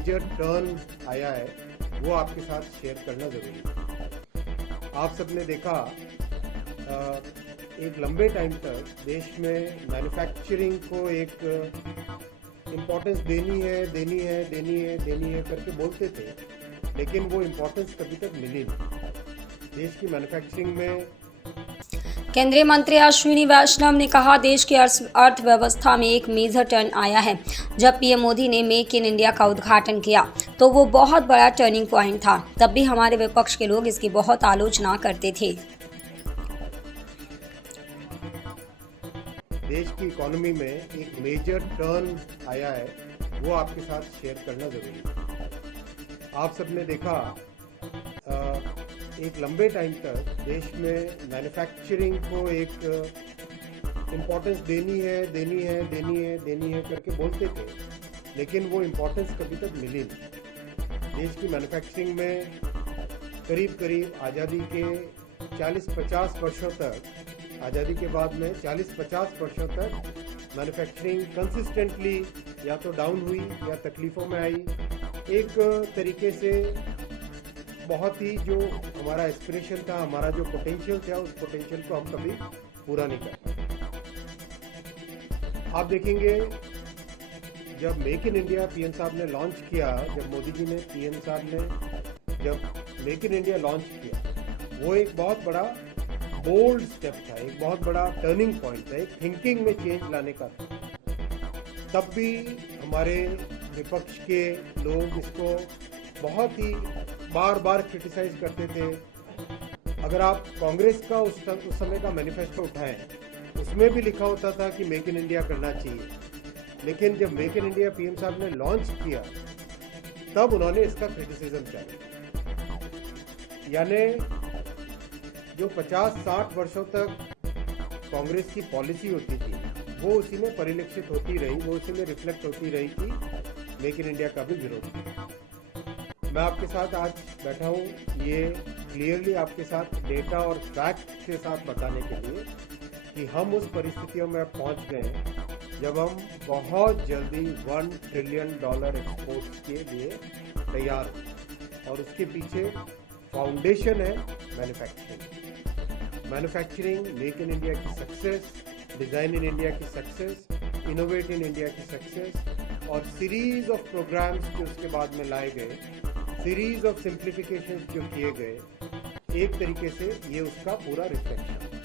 Major turn आया है वो आपके साथ शेयर करना जरूरी है। आप सबने देखा एक लंबे टाइम तक देश में मैन्युफैक्चरिंग को एक इम्पोर्टेंस देनी है करके बोलते थे, लेकिन वो इम्पोर्टेंस कभी तक मिली नहीं। देश की मैन्युफैक्चरिंग में केंद्रीय मंत्री अश्विनी वैष्णव ने कहा, देश की अर्थव्यवस्था में एक मेजर टर्न आया है। जब पीएम मोदी ने मेक इन इंडिया का उद्घाटन किया तो वो बहुत बड़ा टर्निंग पॉइंट था। तब भी हमारे विपक्ष के लोग इसकी बहुत आलोचना करते थे। देश की इकोनॉमी में एक मेजर टर्न आया है वो आपके साथ शेयर करना जरूरी है। आप सबने देखा एक लंबे टाइम तक देश में मैन्युफैक्चरिंग को एक इम्पोर्टेंस देनी है करके बोलते थे, लेकिन वो इम्पोर्टेंस कभी तक मिली नहीं। देश की मैन्युफैक्चरिंग में करीब आज़ादी के 40-50 वर्षों तक, आज़ादी के बाद में 40-50 वर्षों तक मैन्युफैक्चरिंग कंसिस्टेंटली या तो डाउन हुई या तकलीफ़ों में आई। एक तरीके से बहुत ही जो हमारा एस्पिरेशन था, हमारा जो पोटेंशियल था, उस पोटेंशियल को हम कभी पूरा नहीं कर पाए। आप देखेंगे जब मेक इन इंडिया पीएम साहब ने लॉन्च किया, जब मोदी जी ने पीएम साहब ने जब मेक इन इंडिया लॉन्च किया, वो एक बहुत बड़ा बोल्ड स्टेप था, एक बहुत बड़ा टर्निंग पॉइंट था, एक थिंकिंग में चेंज लाने का था। तब भी हमारे विपक्ष के लोग इसको बहुत ही बार क्रिटिसाइज करते थे। अगर आप कांग्रेस का उस समय का मैनिफेस्टो उठाएं, उसमें भी लिखा होता था कि मेक इन इंडिया करना चाहिए, लेकिन जब मेक इन इंडिया पीएम साहब ने लॉन्च किया तब उन्होंने इसका क्रिटिसिज्म किया। यानी जो 50-60 वर्षों तक कांग्रेस की पॉलिसी होती थी वो उसी में परिलक्षित होती रही, वो उसी में रिफ्लेक्ट होती रही कि मेक इन इंडिया का भी विरोध किया। मैं आपके साथ आज बैठा हूँ ये क्लियरली आपके साथ डेटा और फैक्ट के साथ बताने के लिए कि हम उस परिस्थितियों में पहुँच गए जब हम बहुत जल्दी $1 ट्रिलियन एक्सपोर्ट्स के लिए तैयार हैं, और उसके पीछे फाउंडेशन है मैन्युफैक्चरिंग, मेक इन इंडिया की सक्सेस, डिज़ाइन इन इंडिया की सक्सेस, इनोवेट इन इंडिया की सक्सेस, और सीरीज ऑफ प्रोग्राम्स जो उसके बाद में लाए गए, सीरीज ऑफ सिंप्लीफिकेशंस जो किए गए, एक तरीके से ये उसका पूरा रिफ्लेक्शन है।